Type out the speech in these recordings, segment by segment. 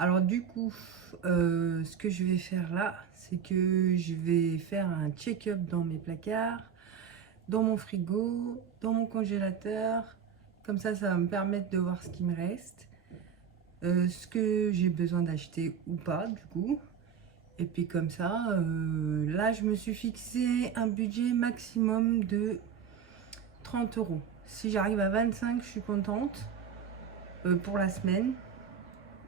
Alors du coup, ce que je vais faire là, c'est que je vais faire un check-up dans mes placards, dans mon frigo, dans mon congélateur. Comme ça va me permettre de voir ce qui me reste, ce que j'ai besoin d'acheter ou pas du coup. Et puis comme ça, là je me suis fixé un budget maximum de 30 euros. Si j'arrive à 25, je suis contente pour la semaine.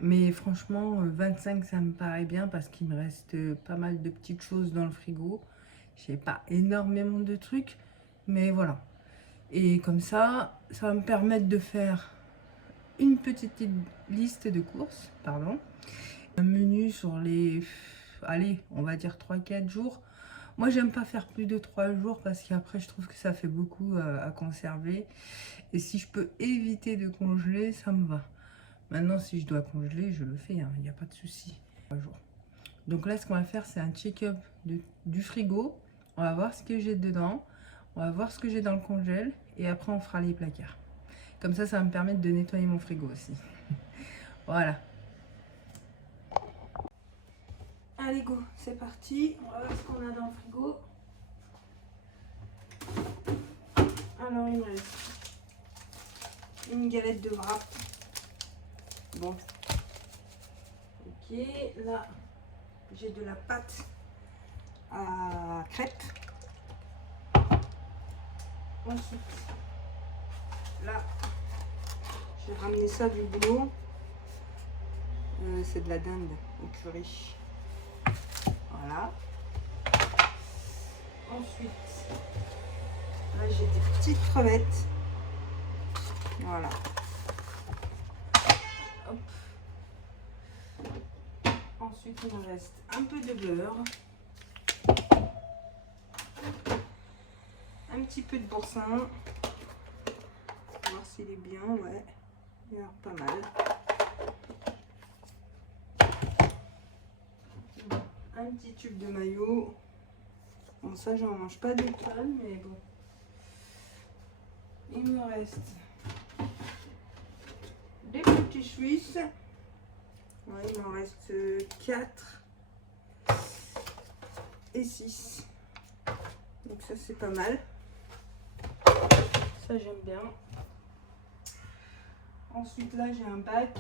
Mais franchement, 25 ça me paraît bien parce qu'il me reste pas mal de petites choses dans le frigo. J'ai pas énormément de trucs, mais voilà. Et comme ça va me permettre de faire une petite liste de courses, pardon. Un menu sur les, allez, on va dire 3-4 jours. Moi, j'aime pas faire plus de 3 jours parce qu'après, je trouve que ça fait beaucoup à conserver. Et si je peux éviter de congeler, ça me va. Maintenant, si je dois congeler, je le fais, il n'y a pas de souci. Donc là, ce qu'on va faire, c'est un check-up du frigo. On va voir ce que j'ai dedans. On va voir ce que j'ai dans le congèle. Et après, on fera les placards. Comme ça va me permettre de nettoyer mon frigo aussi. Voilà. Allez, go, c'est parti. On va voir ce qu'on a dans le frigo. Alors, il me reste une galette de wrap. Bon. Ok, là, j'ai de la pâte à crêpes. Ensuite, là, j'ai ramené ça du boulot. C'est de la dinde au curry. Voilà. Ensuite, là, j'ai des petites crevettes. Voilà. Hop. Ensuite, il me reste un peu de beurre. Un petit peu de boursin. On va voir s'il est bien, ouais. Il a l'air pas mal. Un petit tube de maillot. Bon, ça, j'en mange pas des tonnes, mais bon. Il me reste des petits suisses. Ouais, il m'en reste 4 et 6. Donc ça, c'est pas mal. Ça, j'aime bien. Ensuite, là, j'ai un bac.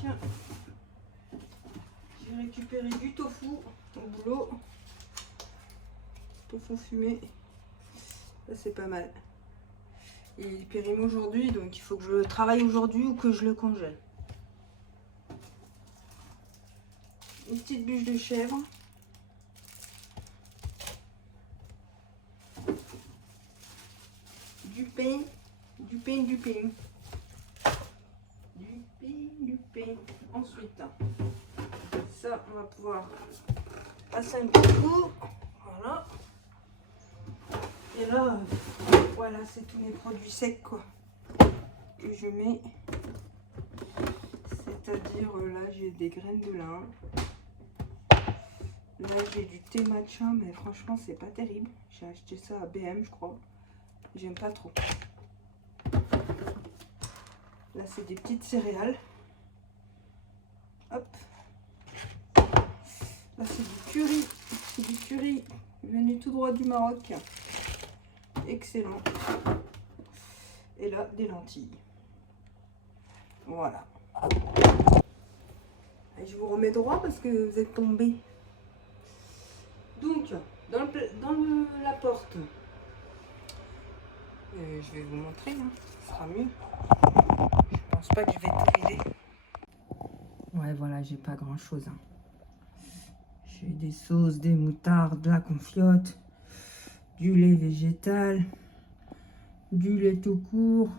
J'ai récupéré du tofu au boulot. Tofu fumé. Ça, c'est pas mal. Il périme aujourd'hui, donc il faut que je le travaille aujourd'hui ou que je le congèle. Une petite bûche de chèvre. Du pain. Ensuite, ça, on va pouvoir passer un petit coup. Voilà. Et là, voilà, c'est tous mes produits secs, quoi. Que je mets. C'est-à-dire, là, j'ai des graines de lin. Là, j'ai du thé matcha, mais franchement, c'est pas terrible. J'ai acheté ça à BM, je crois. J'aime pas trop. Là, c'est des petites céréales. Hop. Là, c'est du curry. C'est du curry venu tout droit du Maroc. Excellent. Et là, des lentilles. Voilà. Et je vous remets droit parce que vous êtes tombés. Donc, dans la porte, je vais vous montrer, hein. Ce sera mieux. Je pense pas que je vais tout vider. Ouais, voilà, j'ai pas grand chose. Hein. J'ai des sauces, des moutardes, de la confiote, du lait végétal, du lait tout court,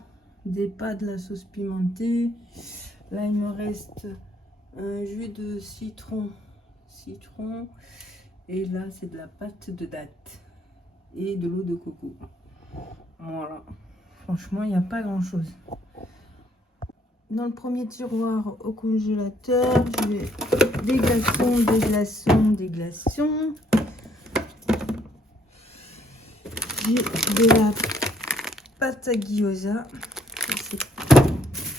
des pâtes, de la sauce pimentée. Là, il me reste un jus de citron. Et là, c'est de la pâte de date et de l'eau de coco. Voilà. Franchement, il n'y a pas grand-chose. Dans le premier tiroir au congélateur, j'ai des glaçons. J'ai de la pâte à gyoza.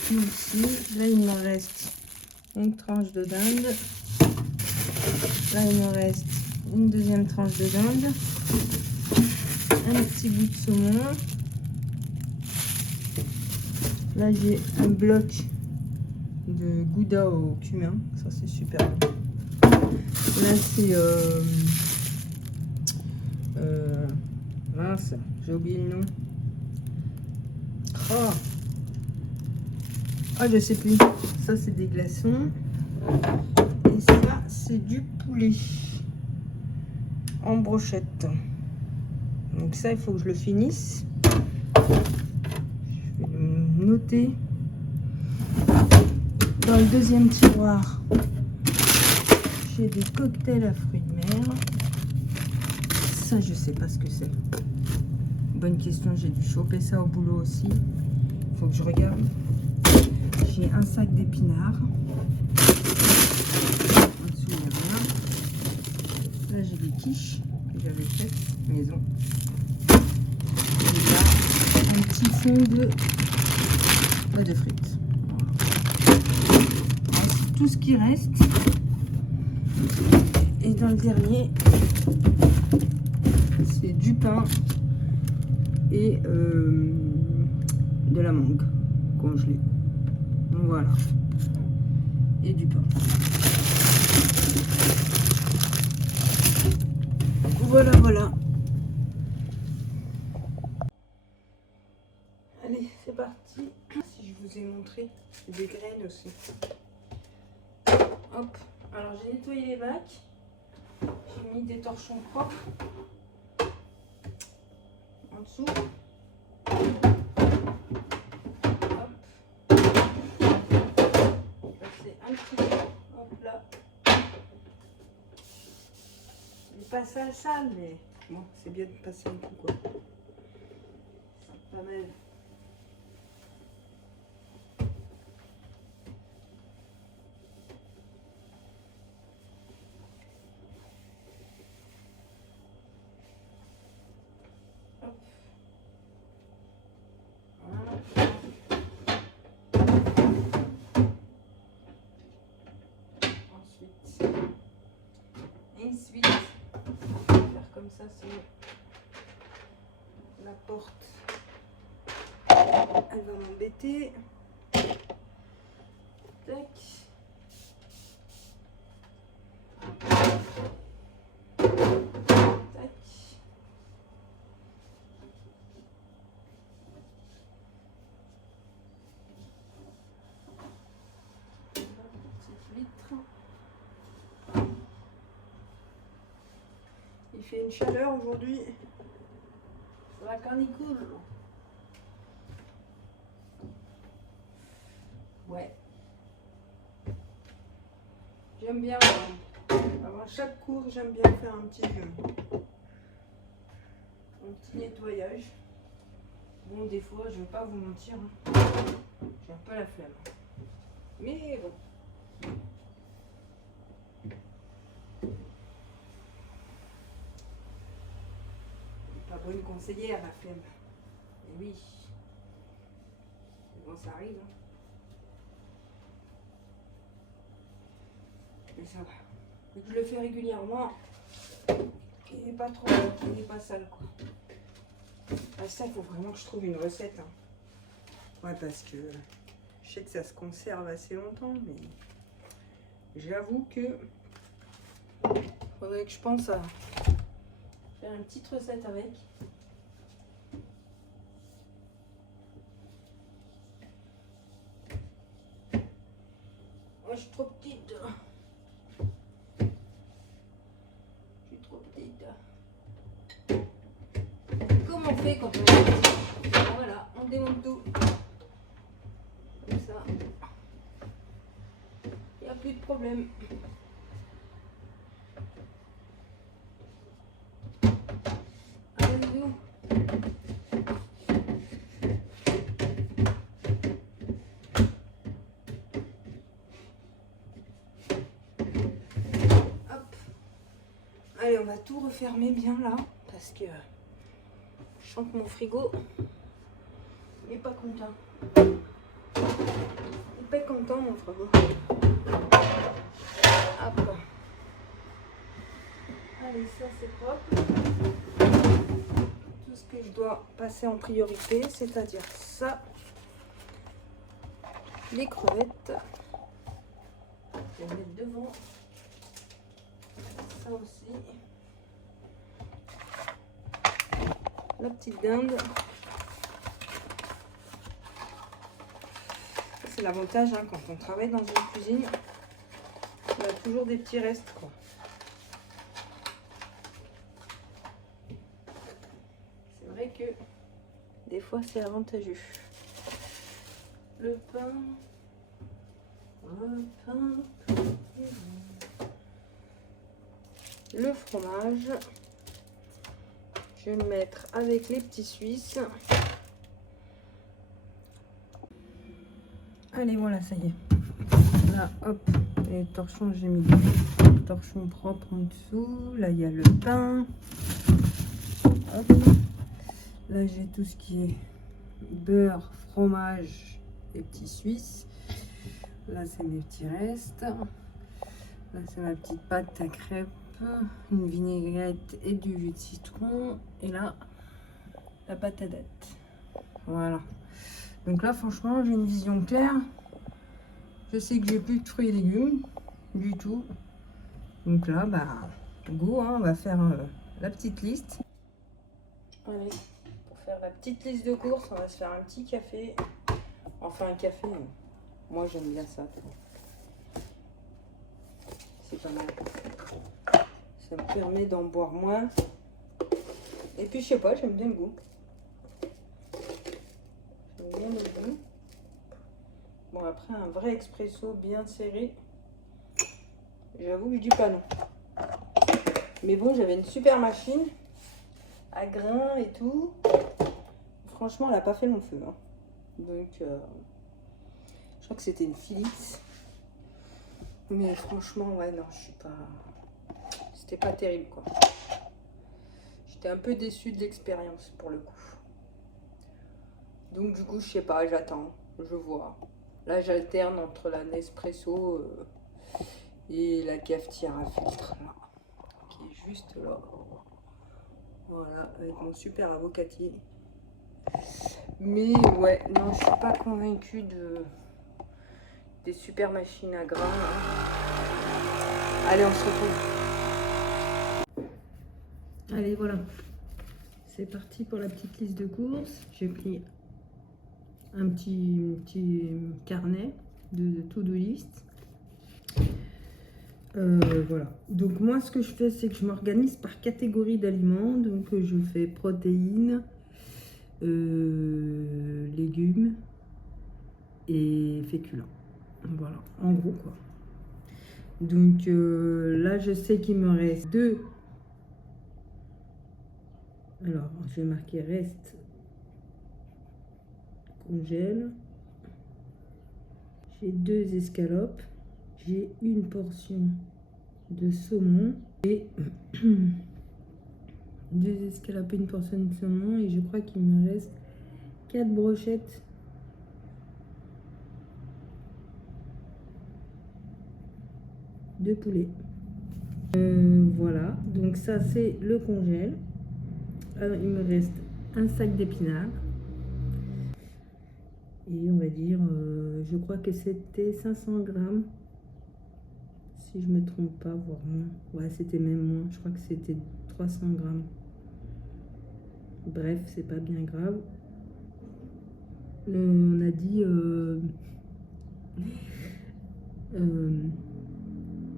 Ici. Là, il me reste une tranche de dinde. Là, il me reste une deuxième tranche de dinde, un petit bout de saumon. Là, j'ai un bloc de gouda au cumin. Ça, c'est super bon. Là, c'est... mince, j'ai oublié le nom. Oh, ah, je sais plus. Ça, c'est des glaçons. Et ça, c'est du poulet en brochette. Donc ça, il faut que je le finisse. Je vais le noter. Dans le deuxième tiroir, j'ai des cocktails à fruits de mer. Ça, je sais pas ce que c'est. Bonne question, j'ai dû choper ça au boulot aussi. Il faut que je regarde. J'ai un sac d'épinards. En dessous, il n'y a rien. Là, j'ai des quiches que j'avais faites maison. Et là, un petit fond de frites. Voilà. C'est tout ce qui reste. Et dans le dernier, c'est du pain et de la mangue congelée. Donc voilà. Et du pain. Voilà, voilà. Allez, c'est parti. Si je vous ai montré des graines aussi. Hop. Alors j'ai nettoyé les bacs. J'ai mis des torchons propres en dessous. Hop. Passer un petit peu. Hop là. Il est pas sale, mais bon, c'est bien de passer un coup quoi. C'est pas mal. Ensuite, faire comme ça, c'est la porte. Elle va m'embêter. Tac. Tac. Petite vitre. Il fait une chaleur aujourd'hui. C'est la canicule. Ouais. J'aime bien. Avant chaque cours, j'aime bien faire un petit nettoyage. Bon, des fois, je vais pas vous mentir. J'ai un peu la flemme. Mais bon. Pas bonne conseillère, la flemme. Et oui. Bon, ça arrive. Hein. Mais ça va. Vu que je le fais régulièrement, il n'est pas trop, il n'est pas sale quoi. Ah, ça, il faut vraiment que je trouve une recette. Hein. Ouais, parce que je sais que ça se conserve assez longtemps, mais j'avoue que faudrait que je pense à faire une petite recette avec. Moi, je suis trop petite. Comment on fait quand on est petit? Voilà, on démonte tout. Comme ça. Il n'y a plus de problème. Allez-y. Hop. Allez, on va tout refermer bien là. Parce que je sens que mon frigo n'est pas content. Il n'est pas content mon frigo. Hop. Allez, ça c'est propre. Tout ce que je dois passer en priorité, c'est-à-dire ça, les crevettes. Je vais mettre devant. Ça aussi. La petite dinde. C'est l'avantage hein, quand on travaille dans une cuisine. On a toujours des petits restes, quoi. C'est vrai que des fois c'est avantageux. Le pain. Le fromage. Je vais le mettre avec les petits Suisses. Allez, voilà, ça y est. Là, hop, les torchons, j'ai mis des torchons propres en dessous. Là, il y a le pain. Hop. Là, j'ai tout ce qui est beurre, fromage et petits Suisses. Là, c'est mes petits restes. Là, c'est ma petite pâte à crêpes, une vinaigrette et du jus de citron. Et là, la pâte à date. Voilà. Donc là, franchement, j'ai une vision claire. Je sais que j'ai plus de fruits et légumes du tout. Donc là, bah, go, hein, on va faire la petite liste. Allez, pour faire la petite liste de courses, on va se faire un petit café. Enfin, un café, moi j'aime bien ça. C'est pas mal. Ça me permet d'en boire moins. Et puis, je sais pas, j'aime bien le goût. J'aime bien le goût. Bon, après, un vrai expresso bien serré, j'avoue que je dis pas non. Mais bon, j'avais une super machine à grains et tout. Franchement, elle n'a pas fait long feu. Hein. Donc, je crois que c'était une Philips. Mais franchement, ouais, non, je suis pas... C'était pas terrible, quoi. J'étais un peu déçue de l'expérience, pour le coup. Donc, du coup, je sais pas, j'attends, je vois. Là, j'alterne entre la Nespresso et la cafetière à filtre, là, qui est juste là. Voilà, avec mon super avocatier. Mais ouais, non, je suis pas convaincue des super machines à grains. Hein. Allez, on se retrouve. Allez, voilà. C'est parti pour la petite liste de courses. J'ai pris un petit carnet de to-do list. Voilà. Donc moi, ce que je fais, c'est que je m'organise par catégorie d'aliments. Donc je fais protéines, légumes et féculents. Voilà, en gros quoi. Donc là, je sais qu'il me reste 2. Alors, je vais marquer reste congèle. J'ai 2 escalopes. J'ai une portion de saumon et 2 escalopes et une portion de saumon. Et je crois qu'il me reste 4 brochettes de poulet. Voilà, donc ça c'est le congèle. Alors, il me reste un sac d'épinards. Et on va dire, je crois que c'était 500 grammes. Si je me trompe pas, voire moins. Ouais, c'était même moins. Je crois que c'était 300 grammes. Bref, c'est pas bien grave. On a dit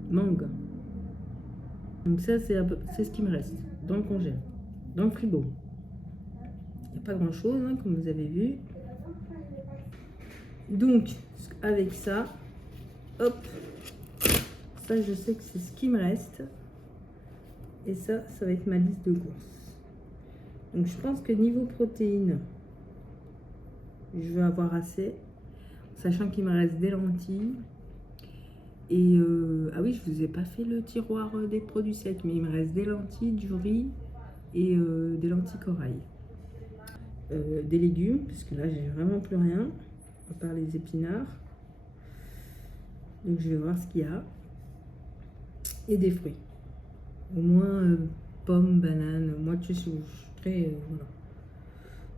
mangue. Donc ça, c'est ce qui me reste dans le congèle, dans le frigo. Il n'y a pas grand chose, hein, comme vous avez vu. Donc, avec ça, hop, ça je sais que c'est ce qui me reste. Et ça va être ma liste de courses. Donc je pense que niveau protéines, je vais avoir assez. Sachant qu'il me reste des lentilles. Et ah oui, je vous ai pas fait le tiroir des produits secs, mais il me reste des lentilles, du riz et des lentilles corail. Des légumes, parce que là j'ai vraiment plus rien, à part les épinards. Donc je vais voir ce qu'il y a. Et des fruits. Au moins pomme, banane. Moi, tu sais, je ferai, voilà.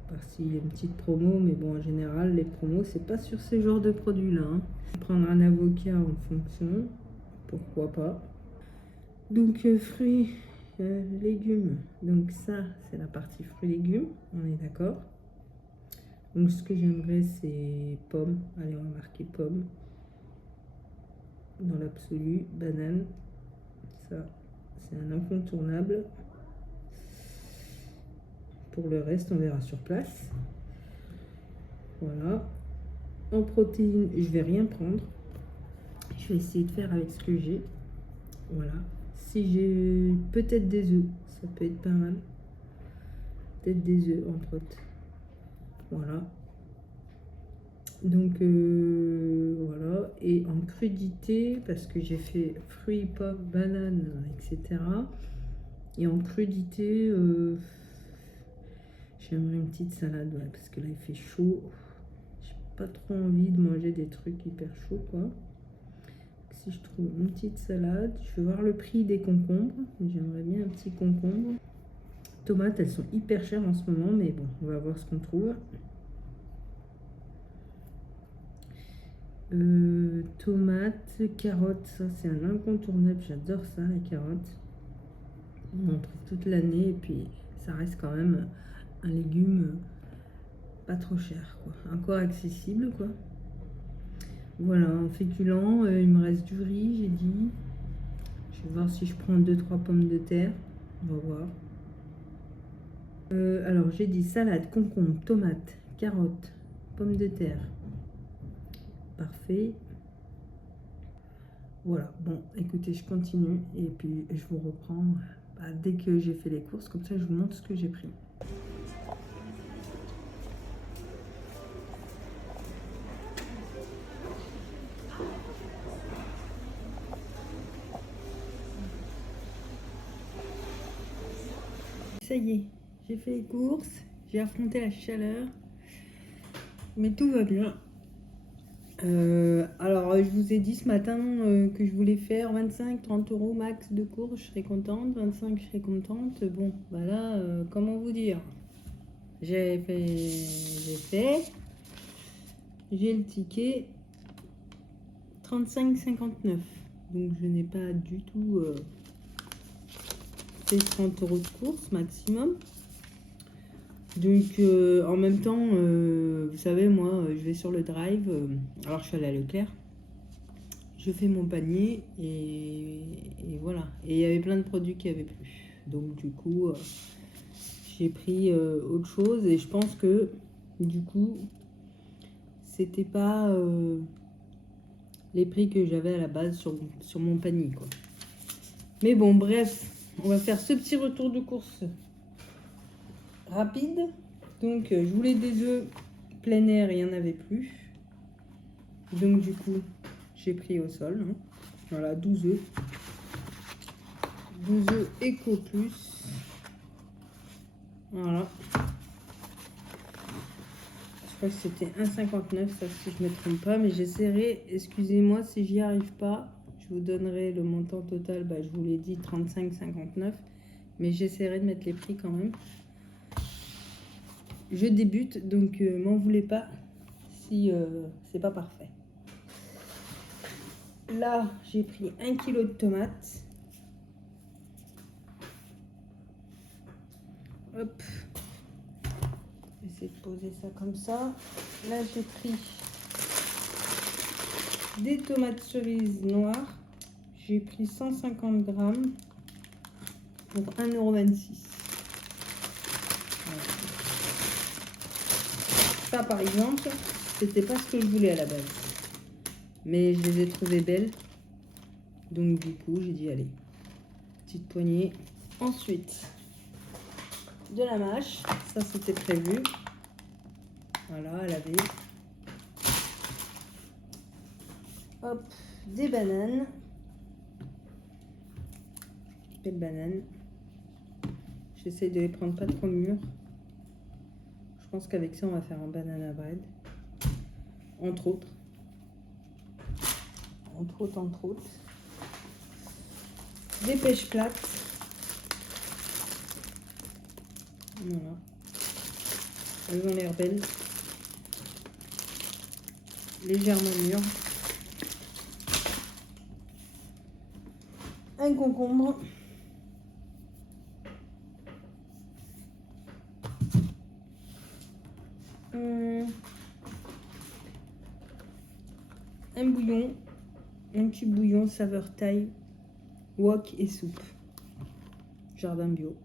Par s'il y a une petite promo, mais bon, en général, les promos, c'est pas sur ce genre de produits-là. Hein. Prendre un avocat en fonction, pourquoi pas. Donc, fruits, légumes. Donc, ça, c'est la partie fruits-légumes, on est d'accord. Donc, ce que j'aimerais, c'est pommes. Allez, on va marquer pommes. Dans l'absolu, banane. Ça, c'est un incontournable. Pour le reste, on verra sur place. Voilà. En protéines, je vais rien prendre. Je vais essayer de faire avec ce que j'ai. Voilà. Si j'ai peut-être des œufs, ça peut être pas mal. Peut-être des œufs en prot. Voilà. Donc voilà. Et en crudité, parce que j'ai fait fruits, pommes, bananes, etc. Et en crudité, j'aimerais une petite salade, ouais, parce que là il fait chaud. J'ai pas trop envie de manger des trucs hyper chauds, quoi. Si je trouve une petite salade, je vais voir le prix des concombres. J'aimerais bien un petit concombre. Tomates, elles sont hyper chères en ce moment, mais bon, on va voir ce qu'on trouve. Tomates, carottes, ça c'est un incontournable. J'adore ça, les carottes. On en trouve toute l'année et puis ça reste quand même un légume pas trop cher, quoi. Encore accessible, quoi. Voilà, en féculent, il me reste du riz, j'ai dit. Je vais voir si je prends 2-3 pommes de terre. On va voir. Alors, j'ai dit salade, concombre, tomate, carottes, pommes de terre. Parfait. Voilà, bon, écoutez, je continue et puis je vous reprends dès que j'ai fait les courses. Comme ça, je vous montre ce que j'ai pris. Ça y est, j'ai fait les courses, j'ai affronté la chaleur, mais tout va bien. Alors, je vous ai dit ce matin que je voulais faire 25-30 euros max de courses, je serais contente, 25 je serais contente. Bon, bah là, comment vous dire, j'ai le ticket 35,59. Donc je n'ai pas du tout fait 30 euros de course maximum. Donc en même temps, vous savez, moi, je vais sur le drive. Alors je suis allée à Leclerc. Je fais mon panier et voilà. Et il y avait plein de produits qui avaient plus. Donc du coup, j'ai pris autre chose et je pense que du coup, c'était pas les prix que j'avais à la base sur mon panier, quoi. Mais bon, bref, on va faire ce petit retour de course rapide. Donc, je voulais des œufs plein air, il n'y en avait plus. Donc, du coup, j'ai pris au sol. Hein. Voilà, 12 œufs. 12 œufs Eco Plus. Voilà. Je crois que c'était 1,59, ça si je ne me trompe pas. Mais j'essaierai, excusez-moi si j'y arrive pas. Je vous donnerai le montant total, bah, je vous l'ai dit, 35,59. Mais j'essaierai de mettre les prix quand même. Je débute, donc m'en voulez pas si c'est pas parfait. Là, j'ai pris 1 kg de tomates. Hop. Je vais essayer de poser ça comme ça. Là, j'ai pris des tomates cerises noires. J'ai pris 150 grammes pour 1,26 €. Voilà. Ça, par exemple, c'était pas ce que je voulais à la base. Mais je les ai trouvées belles. Donc, du coup, j'ai dit, allez, petite poignée. Ensuite, de la mâche. Ça, c'était prévu. Voilà, à laver. Hop, des bananes. Belles bananes. J'essaie de les prendre pas trop mûres. Je pense qu'avec ça, on va faire un banana bread. Entre autres. Entre autres. Des pêches plates. Voilà. Elles ont l'air belles. Légèrement mûres. Un concombre. Un bouillon. Un petit bouillon saveur thaï, wok et soupe. Jardin bio.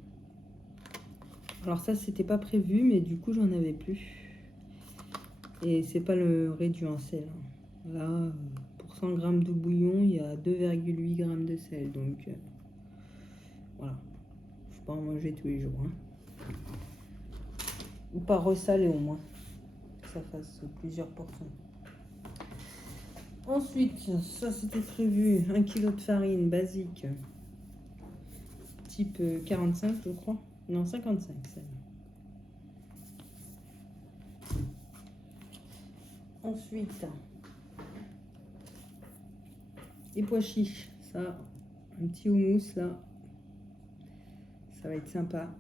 Alors ça, c'était pas prévu, mais du coup, j'en avais plus. Et c'est pas le réduit en sel. Là, pour 100 g de bouillon, il y a 2,8 g de sel. Donc, voilà. Faut pas en manger tous les jours. Hein. Ou pas ressaler au moins. Que ça fasse plusieurs portions. Ensuite, ça c'était prévu. 1 kg de farine basique. Type 45, je crois. Non, 55, celle. Ensuite, les pois chiches, ça, un petit houmous là, ça va être sympa.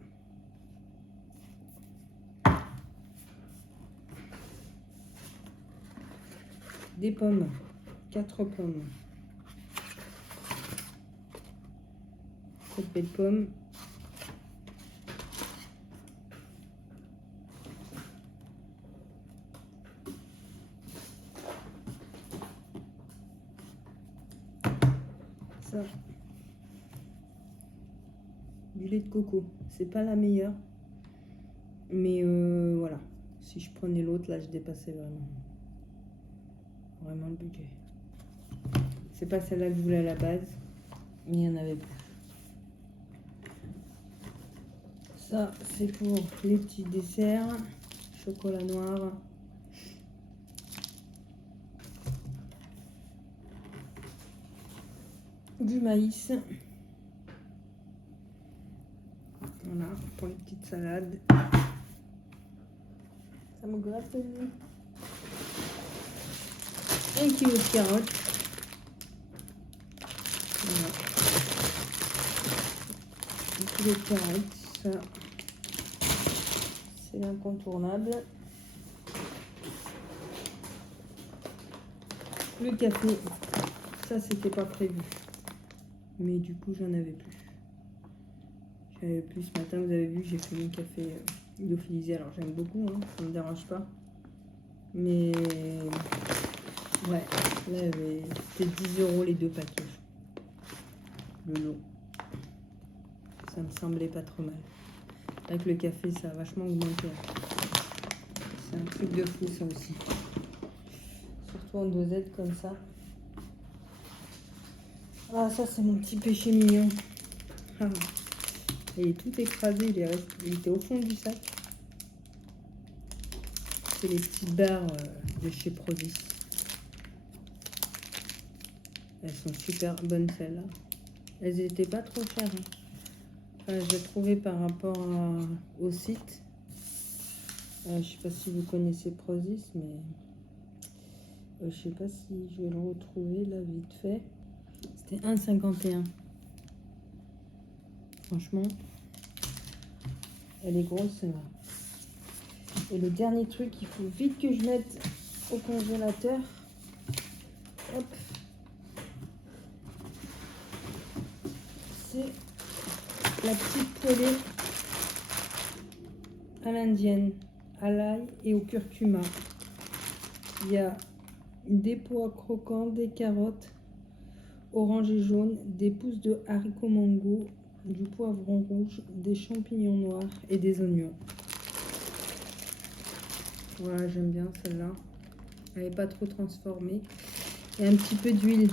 Des pommes, 4 pommes, 7 belles pommes. Ça, du lait de coco, c'est pas la meilleure, mais voilà, si je prenais l'autre là je dépassais vraiment le budget. C'est pas celle-là que je voulais à la base, mais il y en avait plus. Ça c'est pour les petits desserts, chocolat noir. Du maïs. Voilà, pour les petites salades. Ça me gratte. 1 kg de carottes. Voilà. 1 kg de carottes. Ça, c'est l'incontournable. Le café. Ça, c'était pas prévu. Mais du coup, j'en avais plus. J'avais plus ce matin, vous avez vu, j'ai fait mon café lyophilisé. Alors, j'aime beaucoup, hein, ça me dérange pas. Mais, ouais, là, c'était 10 € les 2 paquets. Le lot. Ça me semblait pas trop mal. Avec le café, ça a vachement augmenté. C'est un truc de fou, ça aussi. Surtout en dosette comme ça. Ah, ça, c'est mon petit péché mignon. Ah. Il est tout écrasé, il était au fond du sac. C'est les petites barres de chez Prozis. Elles sont super bonnes, celles-là. Elles n'étaient pas trop chères. Hein. Enfin, je les trouvais par rapport au site. Je sais pas si vous connaissez Prozis, mais je sais pas si je vais le retrouver là vite fait. C'était 1,51. Franchement, elle est grosse celle-là. Et le dernier truc, il faut vite que je mette au congélateur. Hop. C'est la petite poêlée à l'indienne, à l'ail et au curcuma. Il y a des pois croquants, des carottes orange et jaune, des pousses de haricots mango, du poivron rouge, des champignons noirs et des oignons. Voilà, j'aime bien celle-là. Elle n'est pas trop transformée. Et un petit peu d'huile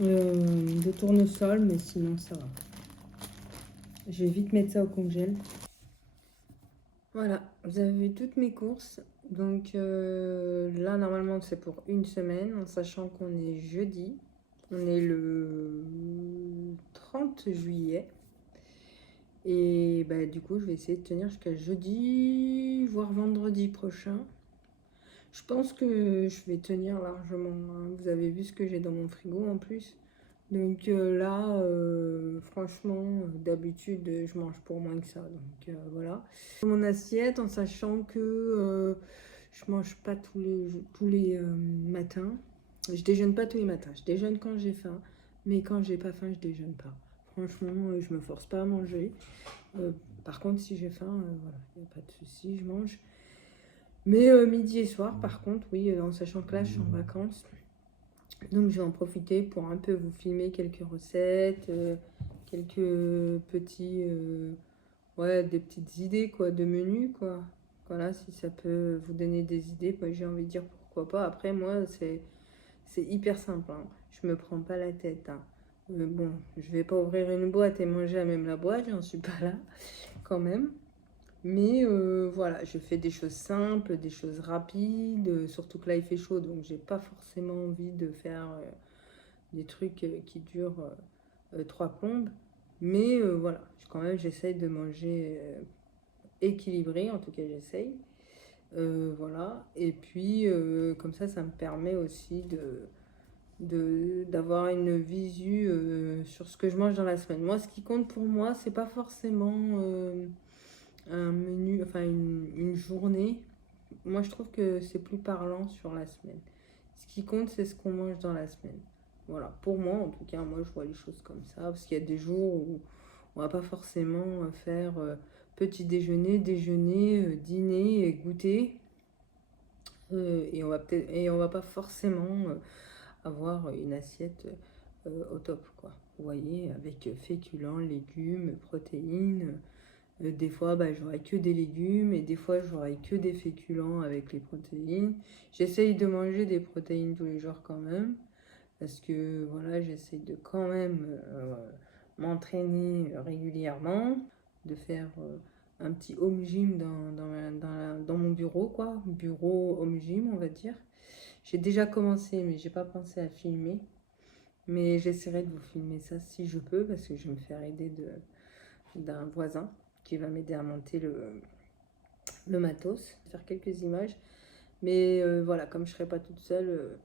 de tournesol, mais sinon ça va. Je vais vite mettre ça au congèle. Voilà, vous avez vu toutes mes courses. Donc là, normalement, c'est pour une semaine, en sachant qu'on est jeudi. On est le 30 juillet. Et bah, du coup, je vais essayer de tenir jusqu'à jeudi, voire vendredi prochain. Je pense que je vais tenir largement. Hein. Vous avez vu ce que j'ai dans mon frigo en plus. Donc là, franchement, d'habitude, je mange pour moins que ça. Donc voilà. Mon assiette, en sachant que je mange pas tous les matins. Je déjeune pas tous les matins. Je déjeune quand j'ai faim. Mais quand j'ai pas faim, je déjeune pas. Franchement, je me force pas à manger. Par contre, si j'ai faim, voilà, il n'y a pas de souci, je mange. Mais midi et soir, par contre, oui, en sachant que là, je suis en vacances. Donc, je vais en profiter pour un peu vous filmer quelques recettes, quelques petits, ouais, des petites idées, quoi, de menus, quoi. Voilà, si ça peut vous donner des idées, bah, j'ai envie de dire pourquoi pas. Après, moi, c'est hyper simple, hein. Je me prends pas la tête, hein. Bon, je vais pas ouvrir une boîte et manger à même la boîte, j'en suis pas là, quand même. Mais voilà, je fais des choses simples, des choses rapides, surtout que là il fait chaud, donc j'ai pas forcément envie de faire des trucs qui durent trois plombes. Mais voilà, quand même j'essaye de manger équilibré, en tout cas j'essaye. Voilà, et puis comme ça me permet aussi d'avoir une visu sur ce que je mange dans la semaine. Moi, ce qui compte pour moi, c'est pas forcément un menu, enfin une journée. Moi, je trouve que c'est plus parlant sur la semaine. Ce qui compte, c'est ce qu'on mange dans la semaine. Voilà, pour moi, en tout cas, moi, je vois les choses comme ça. Parce qu'il y a des jours où on va pas forcément faire petit déjeuner, déjeuner, dîner, goûter. Et on va pas forcément avoir une assiette au top, quoi. Vous voyez, avec féculents, légumes, protéines. Des fois, bah, j'aurai que des légumes et des fois, j'aurai que des féculents avec les protéines. J'essaye de manger des protéines tous les jours quand même parce que voilà, j'essaye de quand même m'entraîner régulièrement, de faire un petit home gym dans mon bureau, quoi. Bureau home gym, on va dire. J'ai déjà commencé, mais j'ai pas pensé à filmer. Mais j'essaierai de vous filmer ça si je peux parce que je vais me faire aider d'un voisin qui va m'aider à monter le matos, faire quelques images. Mais voilà, comme je ne serai pas toute seule,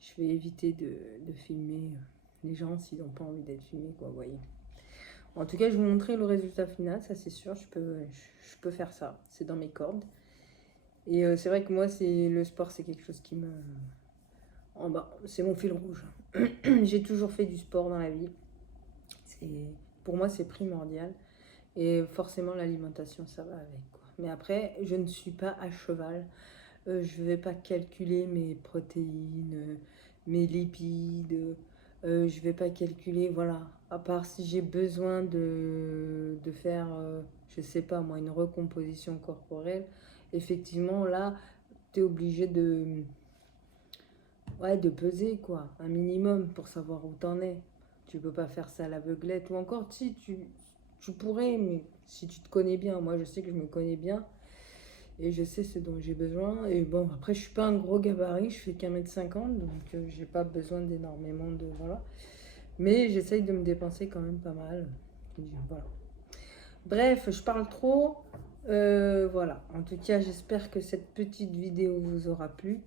je vais éviter de filmer les gens s'ils n'ont pas envie d'être filmés, quoi, vous voyez. En tout cas, je vais vous montrer le résultat final, ça c'est sûr, je peux faire ça, c'est dans mes cordes. Et c'est vrai que moi, le sport, c'est quelque chose qui me... En bas, c'est mon fil rouge. J'ai toujours fait du sport dans la vie. Pour moi, c'est primordial. Et forcément, l'alimentation, ça va avec, quoi. Mais après, je ne suis pas à cheval. Je ne vais pas calculer mes protéines, mes lipides. Je ne vais pas calculer, voilà. À part si j'ai besoin de faire, je ne sais pas moi, une recomposition corporelle. Effectivement, là, tu es obligé ouais, de peser, quoi. Un minimum pour savoir où t'en es. Tu peux pas faire ça à l'aveuglette. Ou encore, si tu pourrais, mais si tu te connais bien. Moi, je sais que je me connais bien. Et je sais ce dont j'ai besoin. Et bon, après, je suis pas un gros gabarit. Je fais qu'1,50 m. Donc, j'ai pas besoin d'énormément de... Voilà. Mais j'essaye de me dépenser quand même pas mal. Voilà. Bref, je parle trop. Voilà. En tout cas, j'espère que cette petite vidéo vous aura plu.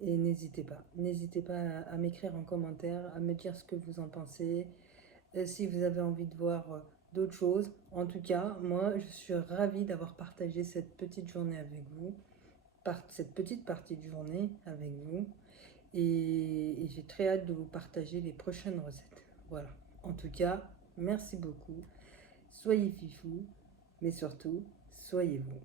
Et n'hésitez pas à m'écrire en commentaire, à me dire ce que vous en pensez, si vous avez envie de voir d'autres choses. En tout cas, moi, je suis ravie d'avoir partagé cette petite journée avec vous, cette petite partie de journée avec vous. Et j'ai très hâte de vous partager les prochaines recettes. Voilà. En tout cas, merci beaucoup. Soyez fifous, mais surtout, soyez vous.